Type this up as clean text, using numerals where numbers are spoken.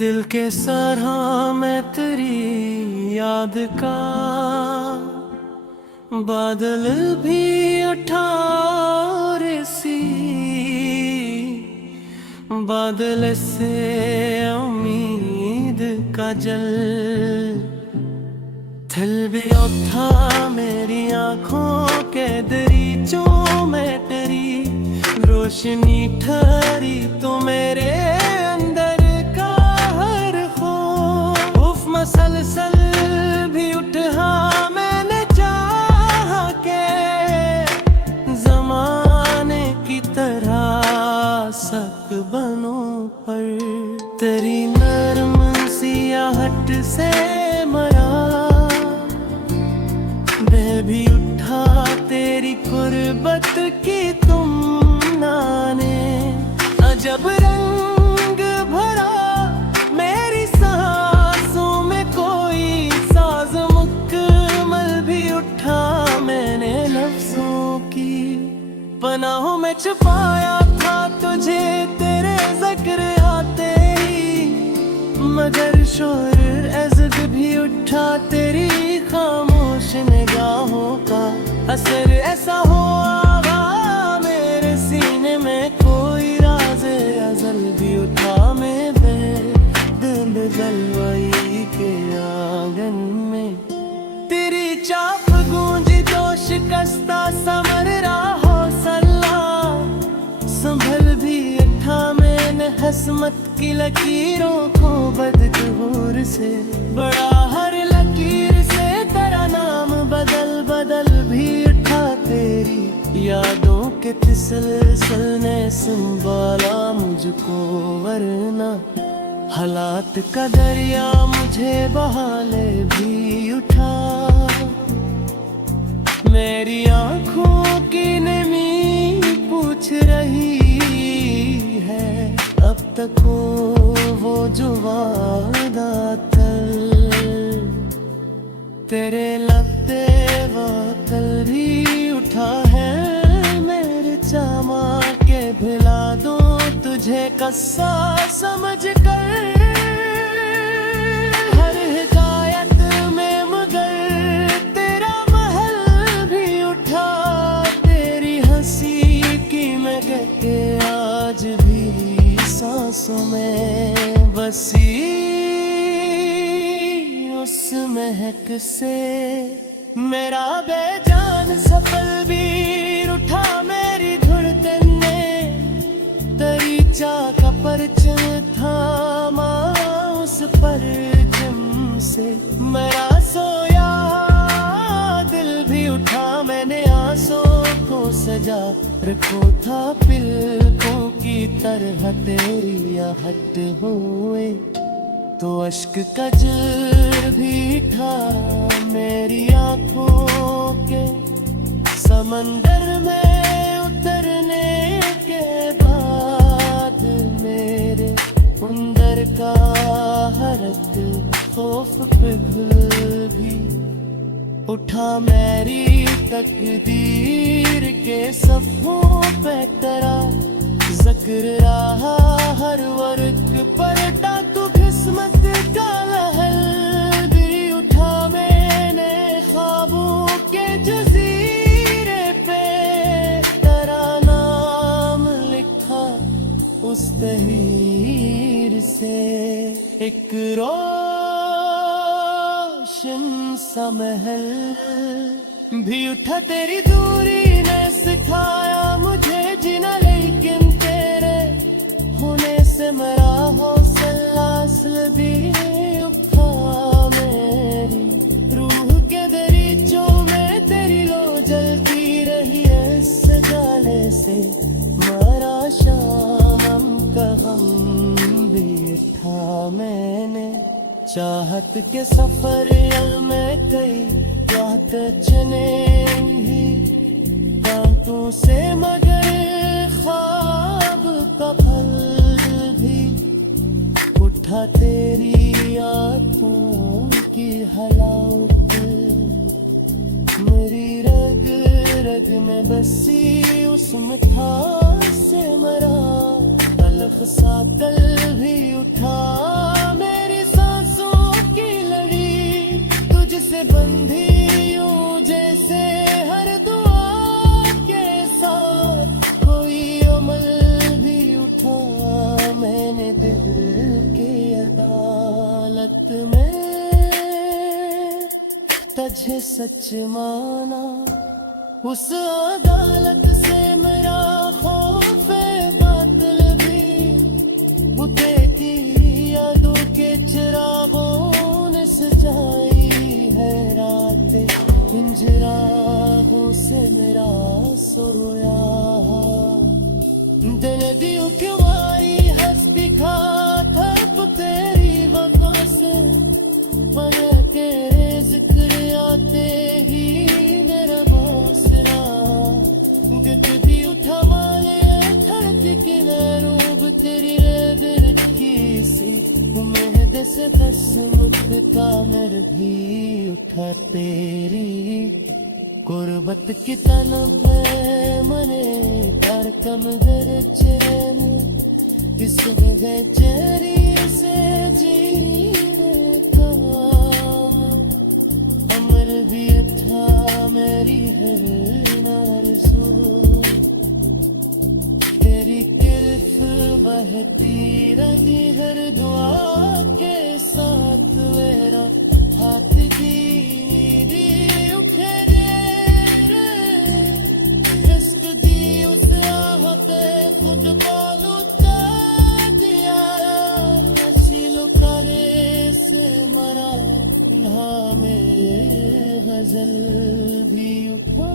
दिल के सराह मैं तेरी याद का बादल भी उठा रे सी बादल से उम्मीद का जल दिल भी उठा मेरी आँखों के दरीचों में तेरी रोशनी ठहरी तो मेरे अंदर का हर खौफ मसलसल भी उठा मैंने चाह के जमाने की तरह सक बनूं पर तेरी नरम सियाहट से मरा मैं भी उठा तेरी कुर्बत की तुम नाने अजब रंग भरा मेरी सांसों में कोई साज मुकम्मल भी उठा मैंने लफ्जों की पनाहों में छुपाया था तुझे तेरे जिक्र आते ही मगर शोर अज़द भी उठा तेरी खामोश निगाहों का असर ऐसा हुआ मेरे सीने में कोई राज़ अज़ल भी उठा मैं दिल जलवाई के आंगन में तेरी चाप गूंजी तो शिकस्ता समर रहा हौसला संभल भी उठा मैंने हसमत की लकीरों को बदकहूर से बड़ा हर लकीर से तेरा नाम बदल बदल भी उठा तेरी यादों के तिसलसल ने संभाला मुझको वरना हालात का दरिया मुझे बहाले भी उठा मेरी आँखों की नमी पूछ रही है अब तक हो वो जो वादा तेरे लगते वक़्त भी उठा है मेरे चामा के भिला दूं तुझे कस्सा समझ कर हर हिदायत में मगर तेरा महल भी उठा तेरी हंसी की मैं कहते आज भी सांसों में बसी उस महक से मेरा बेजान सफल भी उठा मेरी धुड़कन ने दरीचा का परचम थामा उस परचम से मेरा सोया दिल भी उठा मैंने आंसुओं को सजा रखो था पिलकों की तरह तेरी आहट हुए तो अश्क का जल भी था मेरी आँखों के समंदर में उतरने के बाद मेरे अंदर का हरक खौफ पिघल भी उठा मेरी तकदीर के सफ़ों पे तेरा ज़िक्र रहा हर वर्क पलटा तू किस्मत का लहर भी उठा मैंने ख्वाबों के जज़ीरे पे तेरा नाम लिखा उस तहरीर से एक रोशन सा महल भी उठा तेरी दूरी ने सिखाया मुझे जीना लेकिन तेरे होने से मेरा हौसला भी उठा मेरी रूह के दरीचों में तेरी लो जलती रही है सजाले से मरा शाम का गम भी उठा मैंने चाहत के सफर में कई रात चने ही दांतों से मगर ख्वाब का फल भी उठा तेरी आँखों की हलावत मेरी रग रग में बसी उस मिठास से मरा तलख सा कल भी उठा उठा मेरी सांसों की लड़ी, तुझसे बंधी यूं जैसे हर दुआ के साथ कोई अमल भी उठा। मैंने दिल की अदालत में तुझे सच माना, उस अदालत से मेरा खौफ बातिल भी उठे की यादों के चिरागों ने सजाई है रातें, इन चिरागों से मेरा सोया। दिल दियो क्यों आई हंसती घात तेरी वफा से, बन के जिक्र आते ही मेरा हौसला गददी उठा माले धरती की रूब तेरी बिरखी सी, उम्मीद से दस मुझका मेर भी उठा तेरी गुर्बत की तलब में मने कर कम दर चैन, इस बेचैनी से जीने का अमर भी था मेरी हर आरज़ू, तेरी किरफ बहती रही हर दुआ के साथ, मेरा हाथ की उठे रे इश्क दी उस आहत खुद बालू दिया, शीलो करे से मरा में गजल भी उठा।